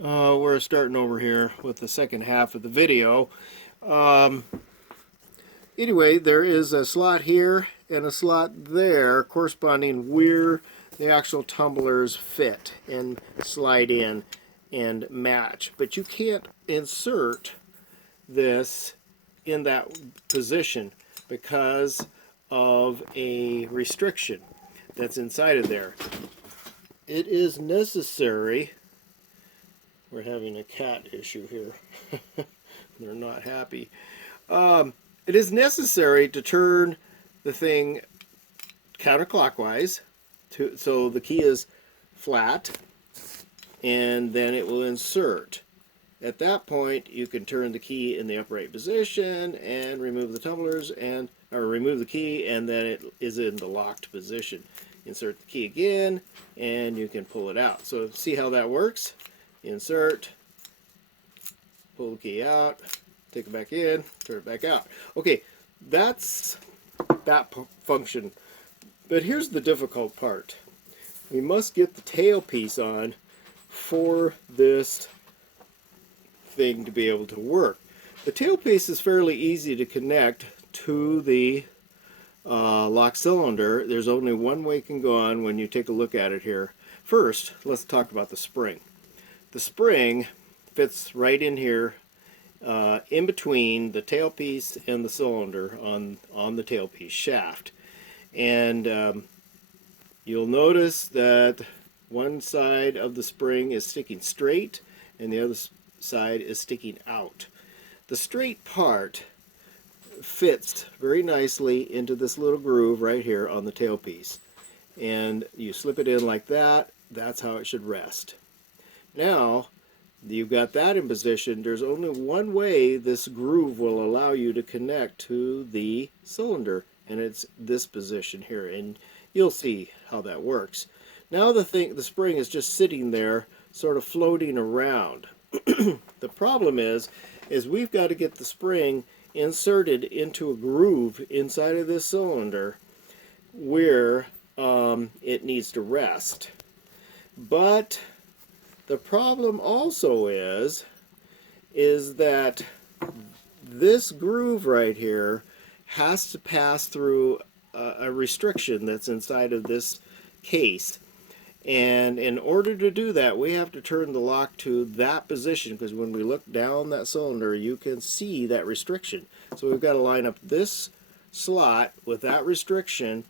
We're starting over here with the second half of the video. Um, anyway, there is a slot here and a slot there corresponding where the actual tumblers fit and slide in and match. But you can't insert this in that position because of a restriction that's inside of there. It is necessary. We're having a cat issue here. They're not happy. It is necessary to turn the thing counterclockwise so the key is flat, and then it will insert. At that point, you can turn the key in the upright position and remove the tumblers or remove the key, and then it is in the locked position. Insert the key again, and you can pull it out. So see how that works? Insert, pull the key out, take it back in, turn it back out. Okay, that's that function. But here's the difficult part. We must get the tailpiece on for this thing to be able to work. The tailpiece is fairly easy to connect to the lock cylinder. There's only one way it can go on when you take a look at it here. First, let's talk about the spring. The spring fits right in here in between the tailpiece and the cylinder on the tailpiece shaft. And you'll notice that one side of the spring is sticking straight and the other side is sticking out. The straight part fits very nicely into this little groove right here on the tailpiece. And you slip it in like that. That's how it should rest. Now, you've got that in position. There's only one way this groove will allow you to connect to the cylinder, and it's this position here, and you'll see how that works. Now the spring is just sitting there, sort of floating around. The problem is we've got to get the spring inserted into a groove inside of this cylinder where it needs to rest. But the problem also is that this groove right here has to pass through a restriction that's inside of this case. And in order to do that, we have to turn the lock to that position, because when we look down that cylinder, you can see that restriction. So we've got to line up this slot with that restriction,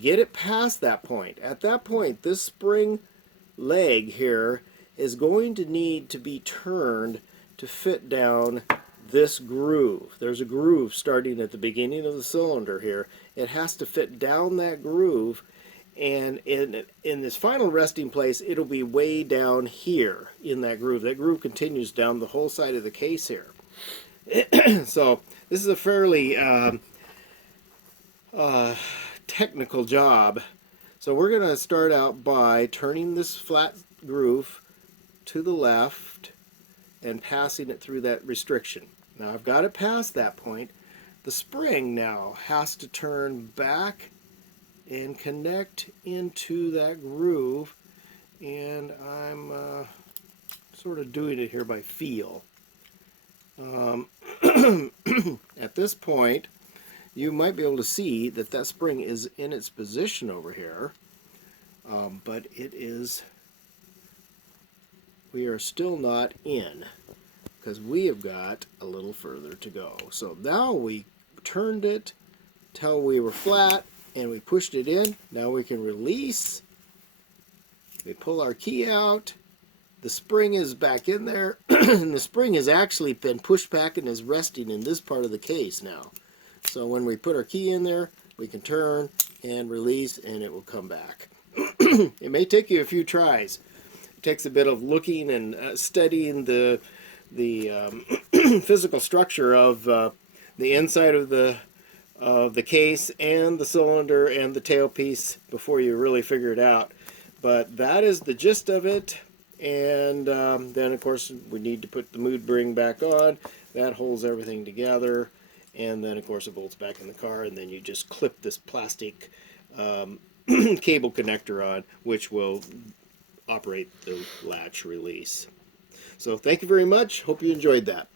get it past that point. At that point, this spring leg here is going to need to be turned to fit down this groove. There's a groove starting at the beginning of the cylinder here. It has to fit down that groove, and in this final resting place, it'll be way down here in that groove. That groove continues down the whole side of the case here. So this is a fairly technical job. So we're going to start out by turning this flat groove to the left and passing it through that restriction. Now I've got it past that point. The spring now has to turn back and connect into that groove, and I'm sort of doing it here by feel. At this point, you might be able to see that that spring is in its position over here, but we are still not in, because we have got a little further to go. So now we turned it till we were flat, and we pushed it in. Now we can release. We pull our key out. The spring is back in there, and the spring has actually been pushed back and is resting in this part of the case now. So when we put our key in there, we can turn and release, and it will come back. It may take you a few tries. It takes a bit of looking and studying the physical structure of the inside of the case and the cylinder and the tailpiece before you really figure it out. But that is the gist of it. And then, of course, we need to put the mood ring back on. That holds everything together. And then, of course, it bolts back in the car. And then you just clip this plastic cable connector on, which will operate the latch release. So thank you very much. Hope you enjoyed that.